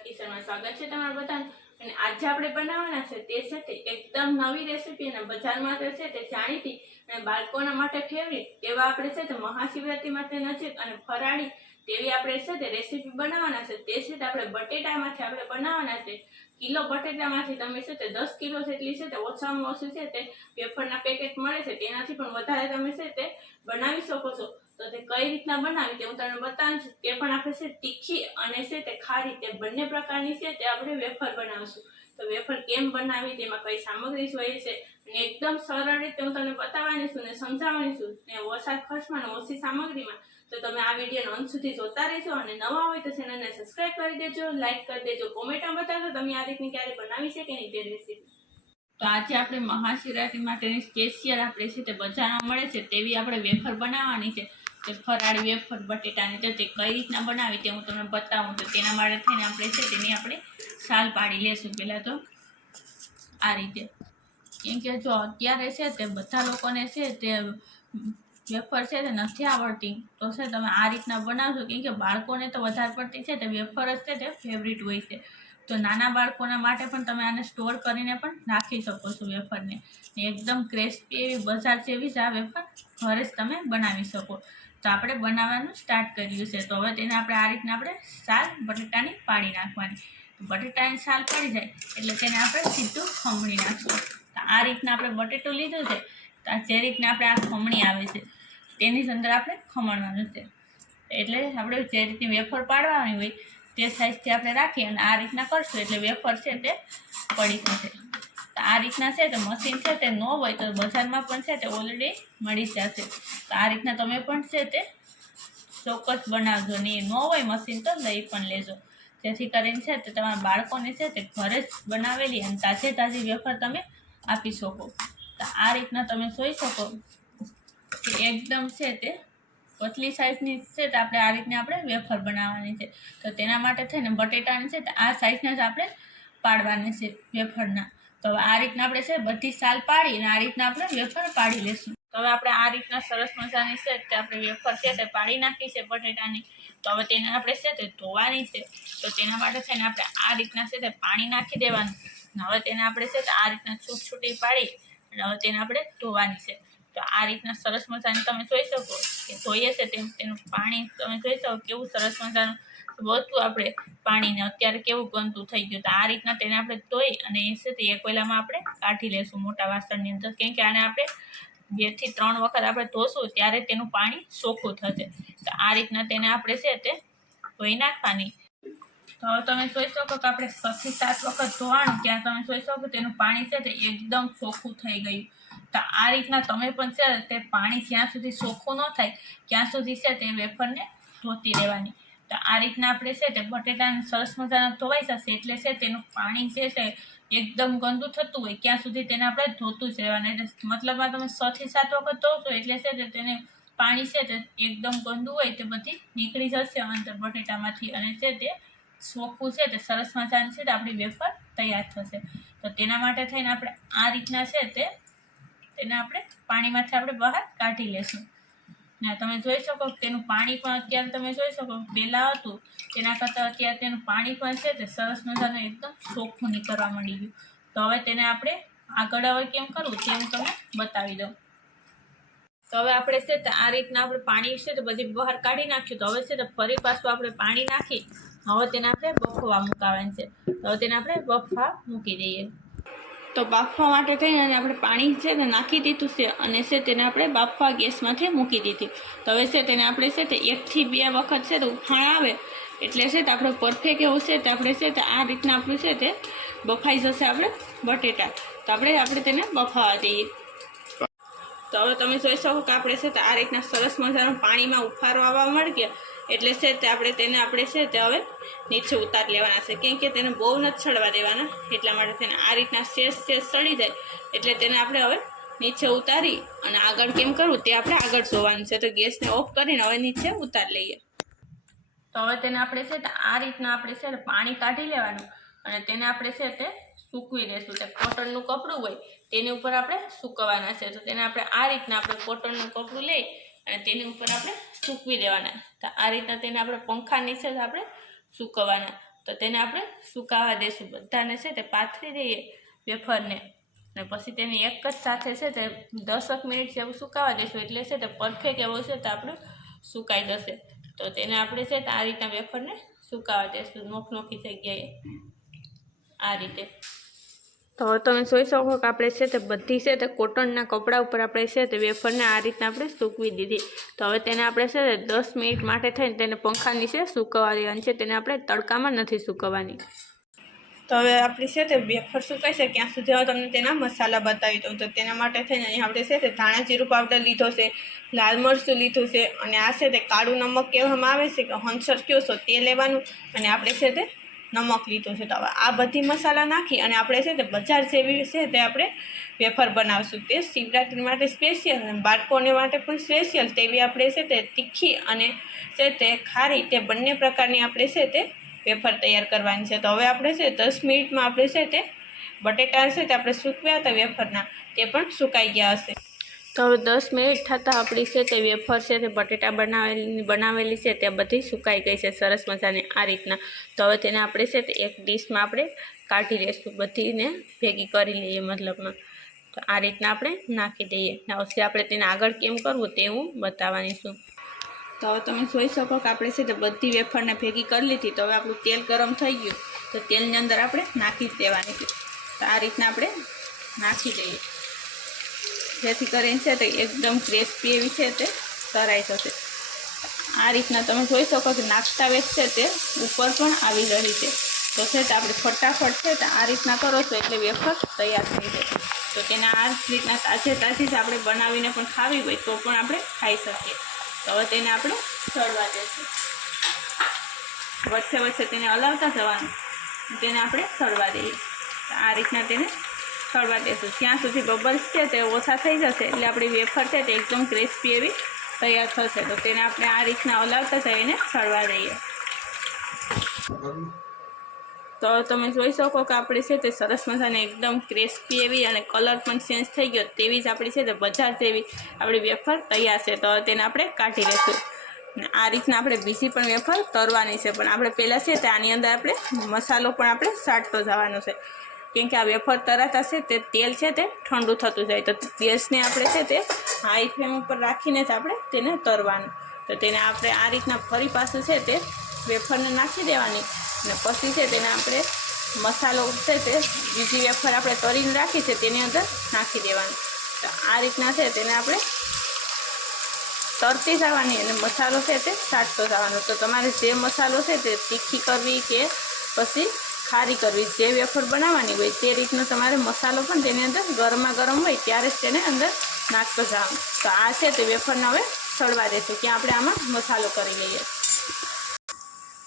કિચનમાં સ્વાગત છે તમારા બધાનું અને આજે આપણે બનાવવાના છે તે તે એકદમ નવી રેસીપી અને બજારમાં તો છે તે જાણીતી અને બાળકોના માટે ફેવરિટ એવા આપણે છે તે મહાશિવરાત્રી માટે નજીક અને ફરાળી તેવી આપણે છે તે રેસીપી બનાવવાના છે તે છે તે આપણે બટેટામાંથી આપણે બનાવવાના છે કિલો બટેટામાંથી તમે છે તે દસ કિલો જેટલી છે તે ઓછામાં ઓછું છે તે વેફરના પેકેટ મળે છે તેનાથી પણ વધારે તમે છે તે બનાવી શકો છો તો તે કઈ રીતના બનાવી તે હું તમને બતાવું છું. તે પણ આપણે છે તીખી અને છે તે ખારી તે બંને પ્રકારની છે તે આપણે વેફર બનાવશું. તો વેફર કેમ બનાવી તેમાં કઈ સામગ્રી જોઈએ છે અને એકદમ સરળ રીતે હું તમને બતાવવાની છું ને સમજાવવાની છું ને ઓછા ખર્ચમાં અને ઓછી સામગ્રીમાં. તો તમે આ વિડીયોનો અંત સુધી જોતા રહેજો અને નવા હોય તો ચેનલને સબસ્ક્રાઇબ કરી દેજો, લાઇક કરી દેજો કોમેન્ટમાં બતાવજો તમે આ રીતની ક્યારે બનાવી છે કે નહીં તે રેસીપી તો આજે આપણે મહાશિવરાત્રી માટેની સ્પેશિયલ આપણે છે તે બજારમાં મળે છે તેવી આપણે વેફર બનાવવાની છે. તે ફરાળી વેફર, બટેટાની તો તે કઈ રીતના બનાવી તે હું તમને બતાવું. તો તેના માટે થઈને આપણે છે તેની આપણે સાલ પાડી લેશું પહેલાં તો. આ રીતે. કેમ કે જો અત્યારે છે તે બધા લોકોને છે તે વેફર છે તે નથી આવડતી. તો છે તમે આ રીતના બનાવશો, કેમ કે બાળકોને તો વધારે પડતી છે તે વેફર જ છે તે ફેવરિટ હોય છે. તો નાના બાળકોના માટે પણ તમે આને સ્ટોર કરીને પણ નાખી શકો છો વેફરને. એકદમ ક્રિસ્પી એવી બજાર જેવી જ આ વેફર ઘરે જ તમે બનાવી શકો. તો આપણે બનાવવાનું સ્ટાર્ટ કર્યું છે. તો હવે તેને આપણે આ રીતના આપણે સાલ, બટેટાની પાડી નાખવાની. બટેટાની સાલ પડી જાય એટલે તેને આપણે સીધું ખમણી નાખશું. તો આ રીતના આપણે બટેટું લીધું છે. તો જે રીતના આપણે આ ખમણી આવે છે, તેની અંદર આપણે ખમણવાનું છે. એટલે આપણે જે રીતની વેફર પાડવાની હોય તે સાઈઝથી આપણે રાખીએ અને આ રીતના કરશું એટલે વેફર છે તે પડી જશે. આ રીતના છે તો મશીન છે તે ન હોય તો બજારમાં પણ છે તે ઓલરેડી મળી જશે. તો આ રીતના તમે પણ છે તે ચોક્કસ બનાવજો ને ન હોય મશીન તો લઈ પણ લેજો. જેથી કરીને છે તે તમારા બાળકોને છે તે ઘરે જ બનાવેલી અને તાજે તાજી વેફર તમે આપી શકો. તો આ રીતના તમે જોઈ શકો. કે એકદમ છે તે પતલી સાઇઝની છે તો આપણે આ રીતની આપણે વેફર બનાવવાની છે. તો તેના માટે થઈને બટેટાની છે તો આ સાઈઝના જ આપણે પાડવાની છે વેફરના. તો આ રીતના આપણે છે બધી સાલ પાડી અને આ રીતના આપણે વેફર પાડી લઈશું તો હવે આપણે આ રીતના સરસ મજાની છે તે આપણે વેફર છે તે પાડી નાખી છે બટેટાની. તો હવે તેને આપણે છે તે ધોવાની છે. તો તેના માટે થઈને આપણે આ રીતના છે તે પાણી નાખી દેવાનું. હવે તેને આપણે છે તે આ રીતના છૂટ છૂટી પાડી અને હવે તેને આપણે ધોવાની છે. તો આ રીતના સરસ મજાની તમે જોઈ શકો કે ધોઈએ છે તેમ તેનું પાણી તમે જોઈ શકો કેવું સરસ મજાનું વધતું આપણે પાણીને અત્યારે કેવું ગંદુ થઈ ગયું. તો આ રીતના તેને આપણે ધોઈ અને એ છે તે એક કોયલામાં આપણે કાઢી લેશું મોટા વાસણની અંદર. કેમ કે આને આપણે બેથી ત્રણ વખત આપણે ધોશું ત્યારે તેનું પાણી ચોખ્ખું થશે. તો આ રીતના તેને આપણે છે તે ધોઈ નાખવાની. તો તમે જોઈ શકો કે આપણે છથી સાત વખત ધોવાનું ત્યાં તમે જોઈ શકો તેનું પાણી છે તે એકદમ ચોખ્ખું થઈ ગયું. તો આ રીતના તમે પણ છે તે પાણી જ્યાં સુધી ચોખ્ખું ન થાય, ત્યાં સુધી છે તે વેફરને ધોતી રહેવાની. તો આ રીતના આપણે છે તે બટેટાને સરસ મજાના ધોવાઈ જશે એટલે છે તેનું પાણી જે છે એકદમ ગંદુ થતું હોય ત્યાં સુધી તેને આપણે ધોતું જ રહેવાનું. એટલે મતલબમાં તમે છથી સાત વખત ધોશો એટલે છે તે તેને પાણી છે તે એકદમ ગંદુ હોય તે બધી નીકળી જશે અંદર બટેટામાંથી અને છે તે સોખું છે તે સરસ મજાનું છે તે આપણી વેફર તૈયાર થશે. તો તેના માટે થઈને આપણે આ રીતના છે તે તેને આપણે પાણીમાંથી આપણે બહાર કાઢી લેશું. ને, તમે જોઈ શકો તેનું પાણી પણ અત્યારે તમે જોઈ શકો પહેલાં હતું, તેના કરતાં અત્યારે તેનું પાણી પણ છે તે સરસ મજાનું એકદમ ચોખ્ખું નીકળવા માંડી ગયું. તો હવે તેને આપણે આગળ હવે કેમ કરવું તે હું તમને બતાવી દઉં. તો હવે આપણે છે આ રીતના આપણે પાણી છે તો બધી બહાર કાઢી નાખ્યું. તો હવે છે તો ફરી પાછું આપણે પાણી નાખી, હવે તેને આપણે બફવા મુકાવવાનું છે. તો તેને આપણે બફવા મૂકી દઈએ. તો બાફવા માટે થઈને અને આપણે પાણી છે તે નાખી દીધું છે અને છે તેને આપણે બાફવા ગેસમાંથી મૂકી દીધી. તો હવે છે તેને આપણે છે તે એકથી બે વખત છે તે ઉફાણ આવે એટલે છે તે આપણે પરફેક્ટ એવું છે તે આપણે છે તે આ રીતના આપણું છે તે બફાઈ જશે આપણે બટેટા. તો આપણે આપણે તેને બફાવા દઈએ. તો હવે તમે જોઈ શકો કે આપણે છે તે આ રીતના સરસ મજાનું પાણીમાં ઉફારો આવવા મળ્યા એટલે છે તે આપણે તેને આપણે છે તે હવે નીચે ઉતાર લેવાના છે. કેમ કે તેને બહુ નથી ચડવા દેવાના. એટલા માટે તેને આ રીતના શેષ શેષ ચડી જાય. એટલે તેને આપણે હવે નીચે ઉતારી અને આગળ કેમ કરવું તે આપણે આગળ જોવાનું છે. તો ગેસને ઓફ કરીને હવે નીચે ઉતાર લઈએ. તો હવે તેને આપણે છે તે આ રીતના આપણે છે પાણી કાઢી લેવાનું અને તેને આપણે છે તે સૂકવી દેશું તે કોટનનું કપડું હોય તેની ઉપર આપણે સૂકવવાના છે. તો તેને આપણે આ રીતના આપણે કોટનનું કપડું લઈ અને તેની ઉપર આપણે સૂકવી દેવાના. તો આ રીતના તેને આપણે પંખા નીચે જ આપણે સૂકવવાના. તો તેને આપણે સુકાવા દઈશું બધાને છે તે પાથરી દઈએ વેફરને. અને પછી તેને એક જ સાથે છે તે દસક મિનિટ જેવું સુકાવા દઈશું એટલે છે તે પરફેક્ટ એવો છે તો આપણું સુકાઈ જશે. તો તેને આપણે છે આ રીતના વેફરને સુકાવા દઈશું નોખ નોખી જગ્યાએ. આ રીતે. તો હવે તમે જોઈ શકો કે આપણે છે તે બધી છે તે કોટનના કપડા ઉપર આપણે છે તે વેફરને આ રીતના આપણે સૂકવી દીધી. તો હવે તેને આપણે છે તે દસ મિનિટ માટે થઈને તેને પંખા નીચે સૂકવવા દેવાની છે તેને આપણે તડકામાં નથી સૂકવવાની. તો હવે આપણી છે તે વેફર સુકાઈ છે ક્યાં સુધી હવે તમને તેના મસાલા બતાવી દઉં. તો તેના માટે થઈને અહીં આપણે છે તે ધાણા જીરું પાવડર લીધો છે, લાલ મરચું લીધું છે અને આ છે તે કાળું નમક કહેવામાં આવે છે કે હંસર કયો છો તે લેવાનું અને આપણે છે તે નમક લીધું છે તો હવે આ બધી મસાલા નાખી અને આપણે છે તે બજાર જેવી છે તે આપણે વેફર બનાવશું. તે શિવરાત્રી માટે સ્પેશિયલ અને બાળકોને માટે પણ સ્પેશિયલ તેવી આપણે છે તે તીખી અને છે તે ખારી તે બંને પ્રકારની આપણે છે તે વેફર તૈયાર કરવાની છે. તો હવે આપણે છે દસ મિનિટમાં આપણે છે તે બટેટા છે તે આપણે સૂકવ્યા હતા વેફરના. તે પણ સુકાઈ ગયા હશે. તો હવે દસ મિનિટ થતાં આપણી છે તે વેફર છે તે બટેટા બનાવેલી બનાવેલી છે તે બધી સુકાઈ ગઈ છે, સરસ મજાની આ રીતના. તો હવે તેને આપણે છે તે એક ડીશમાં આપણે કાઢી લઈશું બધીને ભેગી કરી લઈએ મતલબમાં. તો આ રીતના આપણે નાખી દઈએ. પછી આપણે તેને આગળ કેમ કરવું તે હું બતાવવાની છું. તો હવે તમે જોઈ શકો કે આપણે છે તે બધી વેફરને ભેગી કરી લીધી. તો હવે આપણું તેલ ગરમ થઈ ગયું. તો તેલની અંદર આપણે નાખી જ દેવાની છે. તો આ રીતના આપણે નાખી દઈએ. જેથી કરીને છે તે એકદમ ક્રિસ્પી એવી છે તે સરાઈ થશે આ રીતના તમે જોઈ શકો કે નાખતા વેચ છે તે ઉપર પણ આવી રહી છે. તો છે તે આપણે ફટાફટ છે તે આ રીતના કરો છો એટલે વેફર તૈયાર થઈ જાય. તો તેને આ રીતના તાજે તાજી જ આપણે બનાવીને પણ ખાવી હોય તો પણ આપણે ખાઈ શકીએ. તો હવે તેને આપણે ચડવા દઈશું વચ્ચે વચ્ચે તેને હલાવતા જવાનું. તેને આપણે ચડવા દઈએ. આ રીતના તેને ચડવા દઈશું ત્યાં સુધી બબલ્સ છે તે ઓછા થઈ જશે એટલે આપણી વેફર છે તે એકદમ ક્રિસ્પી એવી તૈયાર થશે. તો તેને આપણે આ રીતના હલાવતા જઈને ચડવા દઈએ. તો તમે જોઈ શકો કે આપણે છે તે સરસ મજાની એકદમ ક્રિસ્પી એવી અને કલર પણ ચેન્જ થઈ ગયો તેવી જ આપણી છે તે બજાર જેવી આપણી વેફર તૈયાર છે. તો તેને આપણે કાઢી લઈશું આ રીતના આપણે બીજી પણ વેફર તરવાની છે. પણ આપણે પહેલાં છે તે આની અંદર આપણે મસાલો પણ આપણે સાટતો જવાનો છે. કેમ કે આ વેફર તરાતા છે તે તેલ છે તે ઠંડુ થતું જાય. તો ગેસને આપણે છે તે હાઈ ફ્લેમ ઉપર રાખીને જ આપણે તેને તરવાનું. તો તેને આપણે આ રીતના ફરી પાછું છે તે વેફરને નાખી દેવાની અને પછી છે તેને આપણે મસાલો છે તે બીજી વેફર આપણે તરીને રાખી છે તેની અંદર નાખી દેવાનું. તો આ રીતના છે તેને આપણે તરતી જવાની અને મસાલો છે તે સાટતો જવાનો. તો તમારે જે મસાલો છે તે તીખી કરવી કે પછી ખારી કરવી, જે વેફર બનાવવાની હોય તે રીતનો તમારે મસાલો પણ તેની અંદર ગરમા ગરમ હોય ત્યારે જ તેને અંદર નાખતો જવાનું. તો આ છે તે વેફરને હવે સળવા દેશે, કે આપણે આમાં મસાલો કરી લઈએ.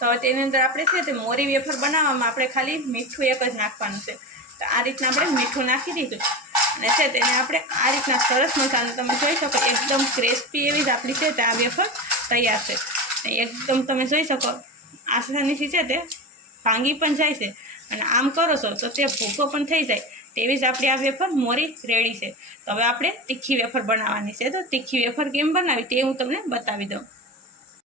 તો તેની અંદર આપણે છે તે મોરી વેફર બનાવવામાં આપણે ખાલી મીઠું એક જ નાખવાનું છે. તો આ રીતના આપણે મીઠું નાખી દીધું. અને છે તેને આપણે આ રીતના સરસ મસાલો તમે જોઈ શકો, એકદમ ક્રિસ્પી એવી જ આપણી છે તે આ વેફર તૈયાર છે. એકદમ તમે જોઈ શકો, આસાનીથી છે તે ભાંગી પણ જાય છે. અને આમ કરો છો તો તે ભૂકો પણ થઈ જાય. તેવી જ આપણી આ વેફર મોરી રેડી છે. તો હવે આપણે તીખી વેફર બનાવવાની છે. તો તીખી વેફર કેમ બનાવી તે હું તમને બતાવી દઉં.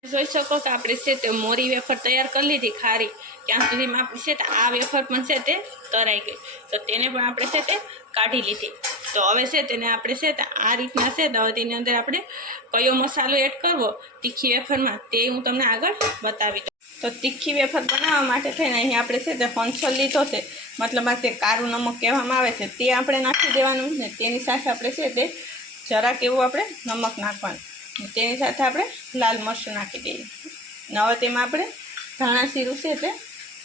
જોઈ શકો કે આપણે છે તે મોરી વેફર તૈયાર કરી લીધી ખારી. ત્યાં સુધીમાં આપણે છે તે આ વેફર પણ છે તે તરાઈ ગઈ. તો તેને પણ આપણે છે તે કાઢી લીધી. તો હવે છે તેને આપણે છે તે આ રીતના છે તો તેની અંદર આપણે કયો મસાલો એડ કરવો તીખી વેફરમાં તે હું તમને આગળ બતાવી તો તીખી વેફર બનાવવા માટે થઈને અહીં આપણે છે તે ફંક્શન લીધો છે. મતલબ આ તે કાળું નમક કહેવામાં આવે છે, તે આપણે નાખી દેવાનું ને તેની સાથે આપણે છે તે જરાક એવું આપણે નમક નાખવાનું. તેની સાથે આપણે લાલ મરચું નાખી દઈએ. હવે તેમાં આપણે ધાણા શીરું છે તે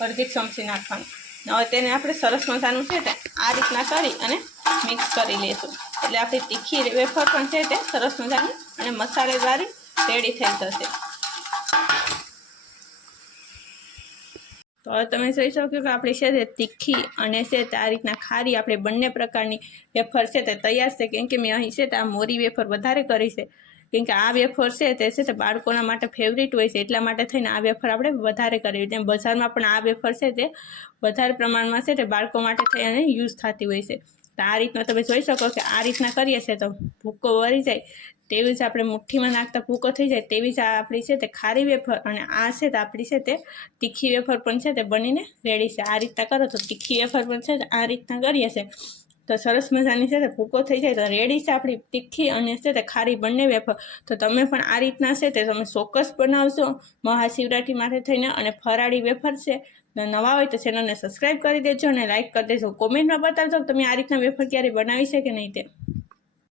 અડધી ચમચી નાખવાનું. હવે તેને આપણે સરસ મજાનું છે તે આ રીતના કરી અને મિક્સ કરી લઈશું એટલે આપણી તીખી વેફર પણ છે તે સરસ મજાની અને મસાલેવાળી રેડી થઈ જશે. તો હવે તમે જોઈ શકો કે આપણી છે તે તીખી અને છે તે આ રીતના ખારી આપણે બંને પ્રકારની વેફર છે તે તૈયાર છે. કેમ કે મેં અહીં છે તે આ મોરી વેફર વધારે કરી છે. કેમ કે આ વેફર છે તે છે તે બાળકોના માટે ફેવરિટ હોય છે. એટલા માટે થઈને આ વેફર આપણે વધારે કરવી તેમ બજારમાં પણ આ વેફર છે તે વધારે પ્રમાણમાં છે તે બાળકો માટે થઈ અને યુઝ થતી હોય છે. તો આ રીતના તમે જોઈ શકો કે આ રીતના કરીએ છીએ તો ભૂકો વળી જાય. તેવી જ આપણે મુઠ્ઠીમાં નાખતા ભૂકો થઈ જાય તેવી જ આ આપણી છે તે ખારી વેફર અને આ છે તે આપણી છે તે તીખી વેફર પણ છે તે બનીને રેડી છે. આ રીતના કરો તો તીખી વેફર પણ છે આ રીતના કરીએ છીએ. તો સરસ મજાની છે તે ભૂકો થઈ જાય તો રેડી છે આપણી તીખી અને છે તે ખારી બંને વેફર. તો તમે પણ આ રીતના છે તે તમે ચોક્કસ બનાવશો મહાશિવરાત્રી માટે થઈને અને ફરાળી વેફર છે નવા હોય તો ચેનલને સબસ્ક્રાઈબ કરી દેજો અને લાઇક કરી દેજો. કોમેન્ટમાં બતાવજો તમે આ રીતના વેફર ક્યારે બનાવી છે કે નહીં તે.